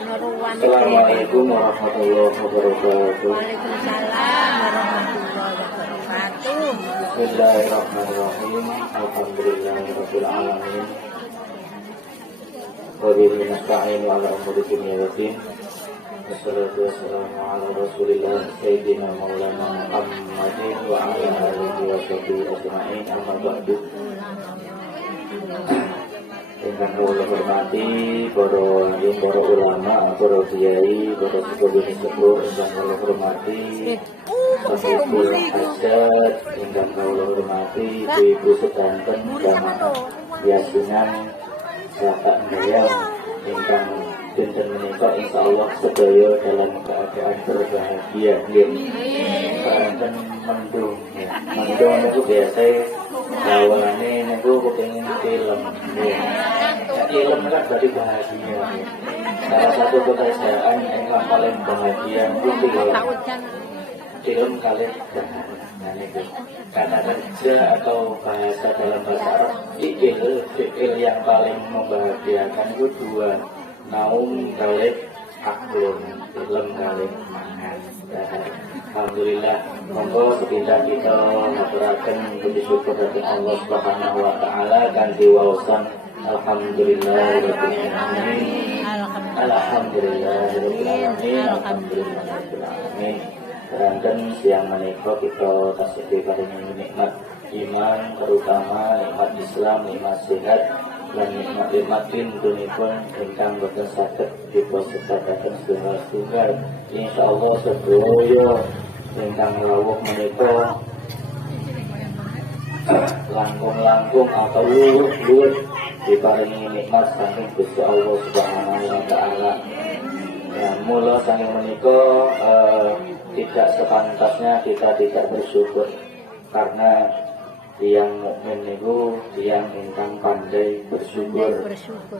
Assalamualaikum warahmatullahi wabarakatuh. Waalaikumsalam warahmatullahi wabarakatuh. Bismillahirrahmanirrahim. Alhamdulillahirabbil alamin. Wa bihi nasta'inu ala umuri dunya wa din. Wassalatu wassalamu ala Rasulillah sayyidina Maulana Muhammadin wa ala alihi wa sahbihi ajma'in. Amma ba'du. Ingkang kula hormati para ulama, para kiai, para sepuh-sepuh ingkang kula hormati, Ibu Hajat ingkang kula hormati, Ibu sedanten jamaah yasinan Bapak Ndayang ingkang dinten menika insyaallah sedaya dalam keadaan berbahagia nggih. Paranten mendung ya. Mendung niku biasa awalane niku kepengin film nggih. Film kan berarti bahagia. Salah satu pekerjaan yang paling bahagia itu film kalian nah itu kata kerja atau bahasa dalam bahasa Arab fi'il yang paling membahagiakan itu dua, naum kalian aklun, film kalian mangan. Alhamdulillah, monggo sepindah kita ngaturaken puji syukur dhateng Allah Subhanahu wa taala kanthi waosan alhamdulillahirabbil alamin. Alhamdulillahirabbil alamin. Alhamdulillahirabbil alamin. Ranten siang menika kita tasih paringi nikmat iman, terutama nikmat Islam, nikmat sehat, lan nikmat din punipun ingkang boten saged dipunsedakaken setunggal. Insyaallah sedaya ingkang rawuh menika langkung-langkung atau luwih diparingi nikmat saking Gusti Allah Subhanahu wa taala. Ya, mula saking menika tidak sepantasnya kita tidak bersyukur, karena yang mukmin niku yang ingkang pandai bersyukur.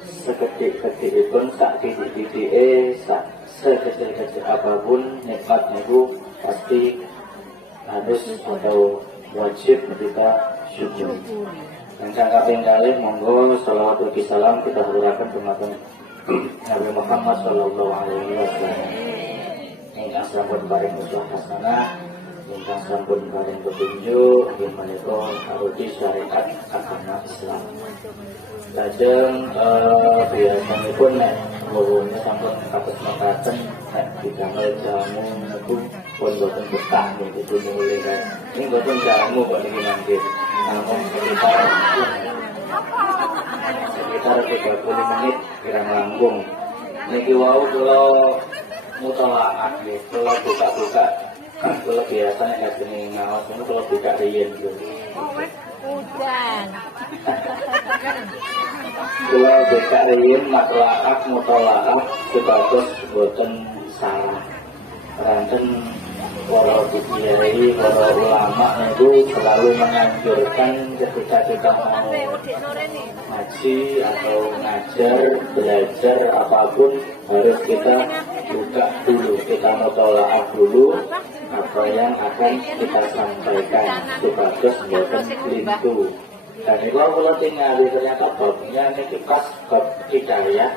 Seketik-ketikipun sak titik-titike sak sekecil-kecil apapun nikmat niku pasti harus atau wajib kita syukur. Dan kaping kalih monggo shalawat ugi salam kita aturaken dumateng Nabi Muhammad sallallahu alaihi wasallam. Ingkang sampun paring uswah hasanah, ingkang sampun paring petunjuk inggih menika karuti syariat agama Islam. Lajeng biasanipun nek nuwun sampun kados mekaten nek didamel jamu niku pun boten betah niku mulih kae. Ning boten jamu kok niki mangke. Namung sekitar 30 menit kirang langkung. Niki wau kula mutolaah nggih, kula buka-buka. Kula biasane nek jeneng ngaos niku kula buka riyen lho. Hujan. Kula buka riyen mutolaah sebagus boten salah. Ranten para kiai, para ulama itu selalu menganjurkan ketika kita mau ngaji atau ngajar, belajar apapun harus kita buka dulu, kita mutolaah dulu apa yang akan kita sampaikan sebagus buatan kelintu. Dan kalau tinggal ternyata babnya ini pas bab hidayah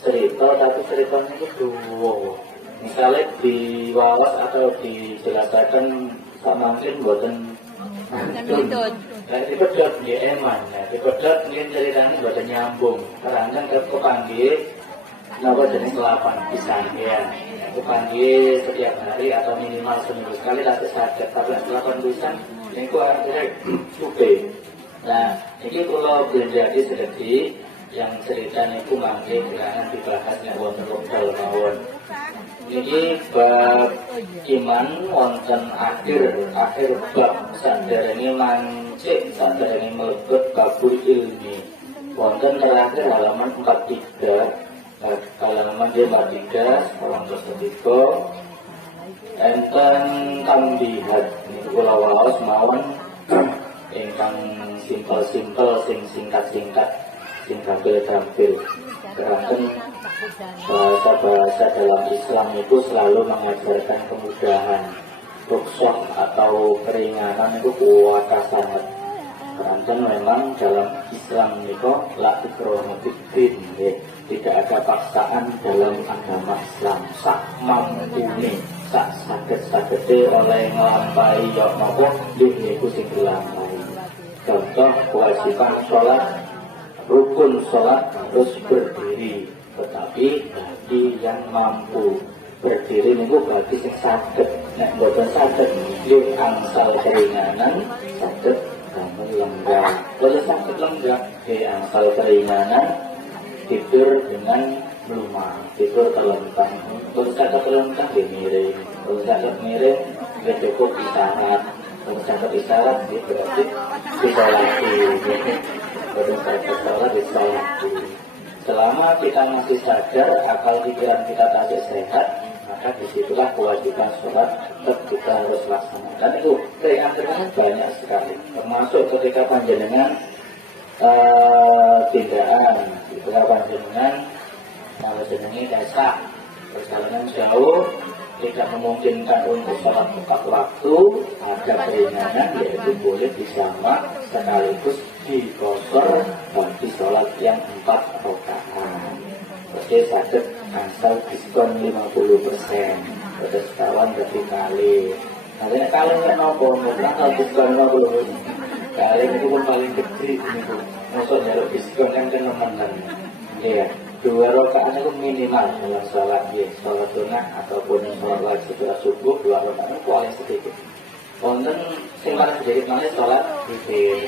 cerita, tapi ceritanya itu dua. Misalnya diwawas atau dijelaskan sama mungkin buatan dipedot di eman, dipedot mungkin ceritanya buatan nyambung. Karena kan kepanggil nama jenis 8 pisang ya. Kepanggil setiap hari atau minimal seminggu sekali tapi sakit. Tapi 8 pisang ini ku artinya cukup. Nah, ini kalau menjadi sedikit yang ceritanya itu mangke jangan dibahasnya wonten lokal mawon. Ini bab iman wonten akhir bab saderenge mancik saderenge mlebet babul ilmi. Wonten terakhir halaman 43. Halaman 43 halaman 43 enten tambihat niku kula waos mawon ingkang simpel-simpel sing singkat-singkat sing tampil-tampil. Gerakan bahasa-bahasa dalam Islam itu selalu mengajarkan kemudahan, rukhsah atau keringanan itu kuat sangat. Karena memang dalam Islam itu la ikraha fiddin, tidak ada paksaan dalam agama Islam. Sak mampune, sak saged-sagede oleh nglampahi ya napa niku sing dilampahi. Contoh kewajiban sholat, rukun sholat harus berdiri, tetapi bagi yang mampu berdiri niku bagi sing saged, nek mboten saged nggih angsal keringanan saged bangun lenggah. Kalau saged lenggah nggih angsal keringanan tidur dengan melumah, tidur terlentang. Kalau saged terlentang nggih miring, kalau saged miring nggih cukup istirahat. Kalau saged istirahat nggih berarti disolati. Kalau saged sholat disolati. Selama kita masih sadar, akal pikiran kita masih sehat, maka disitulah kewajiban sholat tetap kita harus laksanakan. Dan itu keringan-keringan banyak sekali, termasuk ketika panjenengan tindakan, ketika panjenengan kalau jenengi desa perjalanan jauh tidak memungkinkan untuk sholat tepat waktu, ada keringanan yaitu boleh dijamak sekaligus dikosor bagi sholat yang 4 rakaat. Oke, sakit cancel diskon 50%. Terus kawan berarti kali. Artinya kalau nggak nopo, mungkin kalau diskon 50%. Kali itu pun paling kecil itu. Masuk jalur diskon kan teman-teman. Iya. 2 rakaat itu minimal dalam sholat ya, sholat sunnah ataupun sholat wajib subuh 2 rakaat itu paling sedikit. Konten sing paling sedikit mana sholat witir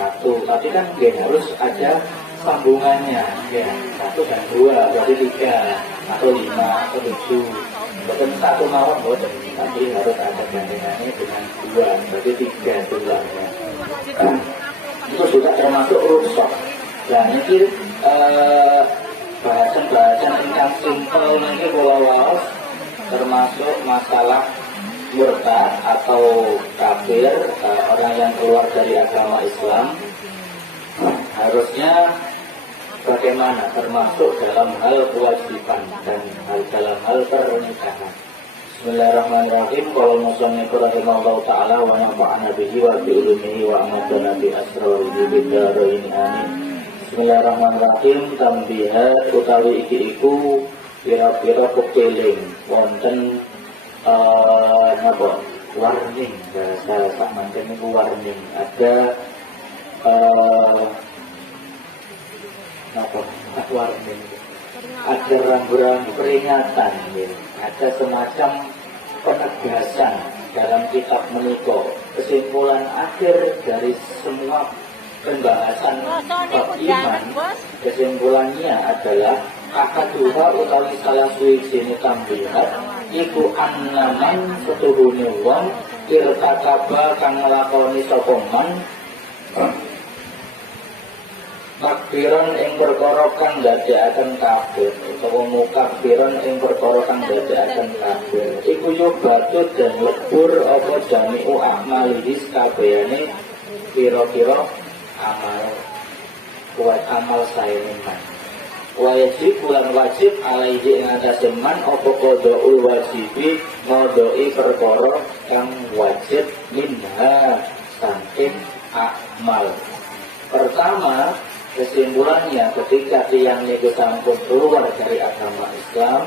1, tapi kan dia harus ada sambungannya ya, 1 dan 2 berarti 3 atau 5 atau 7, bukan 1 mawon boten, tapi harus ada gandengannya dengan 2 berarti 3 jumlahnya. Itu juga termasuk rukshoh. Dan ini bahasan-bahasan yang simpel ini kalau termasuk masalah murtad atau kafir, orang yang keluar dari agama Islam, harusnya bagaimana termasuk dalam hal kewajiban dan dalam hal pernikahan. Bismillahirrahmanirrahim. Kalau musannif rahimahullah taala wa nafa'ana bihi wa bi ulumihi wa amadana bi asrarihi bid-dharain amin. Bismillahirrahmanirrahim. Tambihat utawi iki iku pira-pira kepeling wonten warning, bahasa sak manten itu warning. Ada warning, ada rambu-rambu peringatan ya. Ada semacam penegasan dalam kitab menika. Kesimpulan akhir dari semua pembahasan bab iman, kesimpulannya adalah akaduha utawi salah suwijine tambihat iku annaman setuhune wong irtakaba kang nglakoni sapa man makbiran ing perkara kang ndadekaken kafir utawa mukabbiran ing perkara kang ndadekaken kafir iku yo batut dan lebur apa jami'u akmalihis kabehane pira-pira amal kuat amal saeman. Wajib bulan wajib alaihi ngatasi man opo kodo'ul wajibi ngodoi perkara yang wajib minha saking amal. Pertama, kesimpulannya ketika tiang itu sampun keluar dari agama Islam,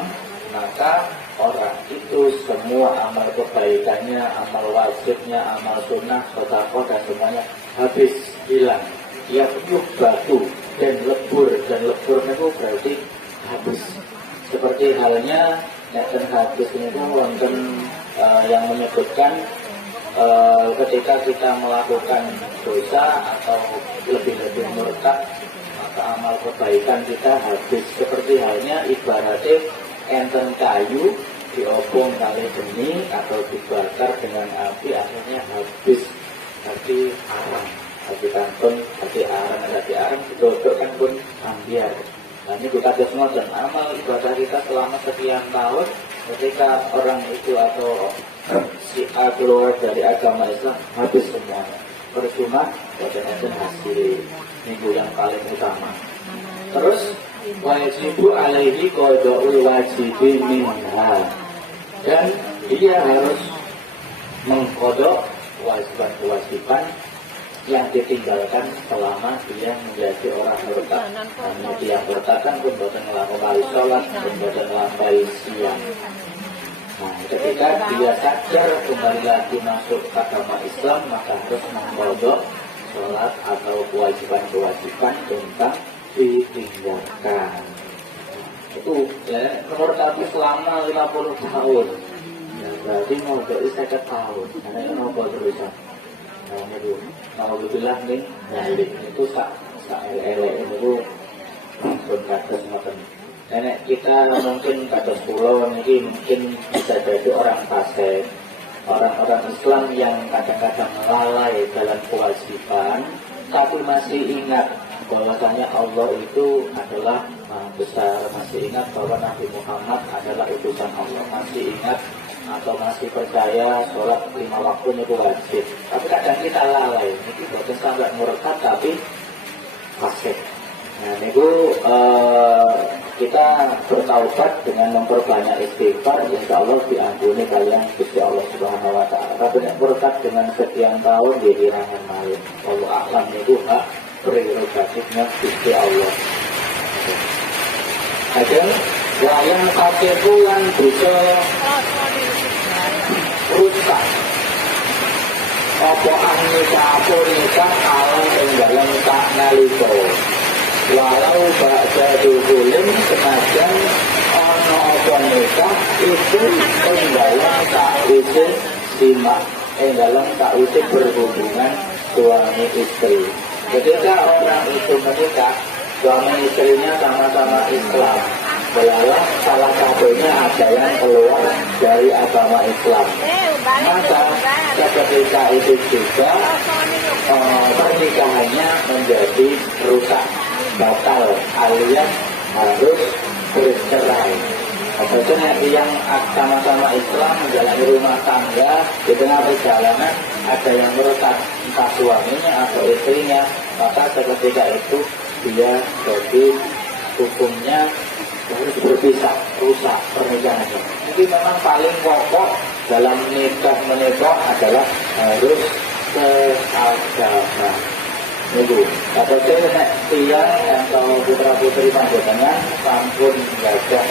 maka orang itu semua amal kebaikannya, amal wajibnya, amal sunnah, sedekah dan semuanya habis hilang. Ya penuh batu dan lebur itu berarti habis. Seperti halnya dan habis itu wonten yang menyebutkan ketika kita melakukan dosa atau lebih-lebih murtad, maka amal kebaikan kita habis. Seperti halnya ibaratnya enten kayu diobong kali geni atau dibakar dengan api akhirnya habis. Berarti haram. Bagi pun, bagi arang ditutup kan pun ambiar. Nah ini kita semua dan amal ibadah kita selama sekian tahun, ketika orang itu atau si A keluar dari agama Islam habis semuanya. Percuma wajan-wajan hasil minggu yang paling utama. Terus wajibu alaihi qada'ul wajibi minha, dan dia harus mengkodok kewajiban-kewajiban yang ditinggalkan selama dia menjadi orang murtad. Hanya dia murtadkan pun boten ngelampaui sholat, pun boten ngelampaui siang. Nah, ketika dia sadar kembali lagi masuk agama Islam, maka harus mengkodok sholat atau kewajiban-kewajiban tentang ditinggalkan. Itu ya, nomor satu selama 50 tahun. Ya, berarti mau dari 50 tahun. Karena itu mau tulisan. Nah, itu kalau dibilang nih, balik itu tak elek itu pun kados ngoten. Nenek kita mungkin kados kula niki mungkin bisa jadi orang fasik, orang-orang Islam yang kadang-kadang lalai dalam kewajiban, tapi masih ingat bahwasanya Allah itu adalah besar, masih ingat bahwa Nabi Muhammad adalah utusan Allah, masih ingat atau masih percaya sholat 5 waktu itu wajib. Tapi kadang kita lalai, ini bukan sampai murtad tapi fasik. Nah, itu kita bertaubat dengan memperbanyak istighfar, insya Allah diampuni kalian Gusti Allah Subhanahu Wa Taala. Tapi yang murtad dengan sekian tahun jadi rangan malin. Allah alam itu hak prerogatifnya Gusti Allah. Ada wayang pakai bulan bisa rusak. Apa nikah kalau tinggalan tak naliko. Walau baca dugulin senajan ono apa nikah itu tinggalan tak isi simak, tinggalan tak isi berhubungan suami istri. Ketika orang itu menikah, suami istrinya sama-sama Islam. Belalah salah satunya ada yang keluar dari agama Islam. Maka ketika itu juga pernikahannya menjadi rusak, batal, alias harus bercerai. Maksudnya yang sama-sama Islam menjalani rumah tangga di tengah perjalanan ada yang merusak entah suaminya atau istrinya, maka ketika itu dia jadi hukumnya harus berpisah, rusak pernikahannya. Jadi memang paling pokok dalam menikah adalah harus seagama. Itu. Apabila tiang atau putra putri panjenengan sampun gajah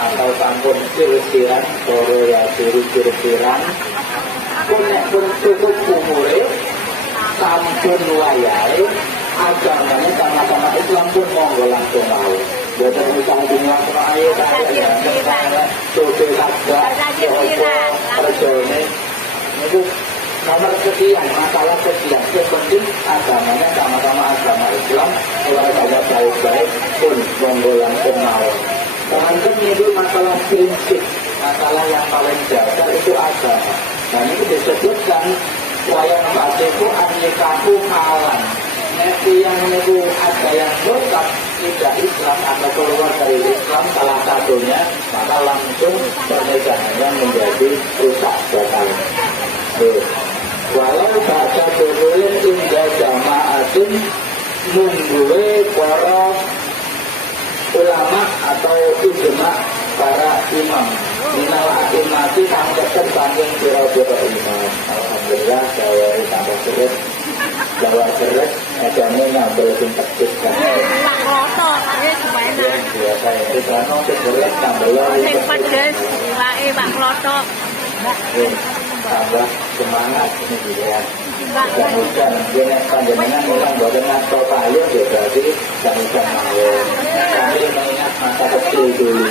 atau sampun sir-siran, toro ya sir-siran, pun cukup umure, sampun wayahe, agamanya sama-sama Islam pun monggo langsung mau. Biasa misalnya dunia sama ayo kaya ya, coba kakak, coba perjone, itu nomor sekian, masalah sekian. Yang penting agamanya sama-sama agama Islam, kalau banyak baik-baik pun monggo langsung mau. Teman-teman itu masalah prinsip, masalah yang paling dasar itu agama. Dan ini disebutkan wayang batikku an-nikahu halan. Nanti yang itu ada yang murtad tidak Islam atau keluar dari Islam salah satunya, maka langsung pernikahannya menjadi rusak batal. Walau baca berulin indah jamaatin nungguwe para ulama atau ijma para imam. Minal akimati tangkatan tanggung biro-biro imam. Alhamdulillah saya tambah terus. Jawa terus, adanya ngambil sintetis kan. Pak Loto, ini gimana? Biasa itu kan untuk beres ngambil Ini pedes, wae Pak Loto. Tambah semangat ini juga. Hujan-hujan, dia panjenengan bilang bahwa dengan payung ya berarti hujan-hujan mau. Kami mengingat masa kecil dulu.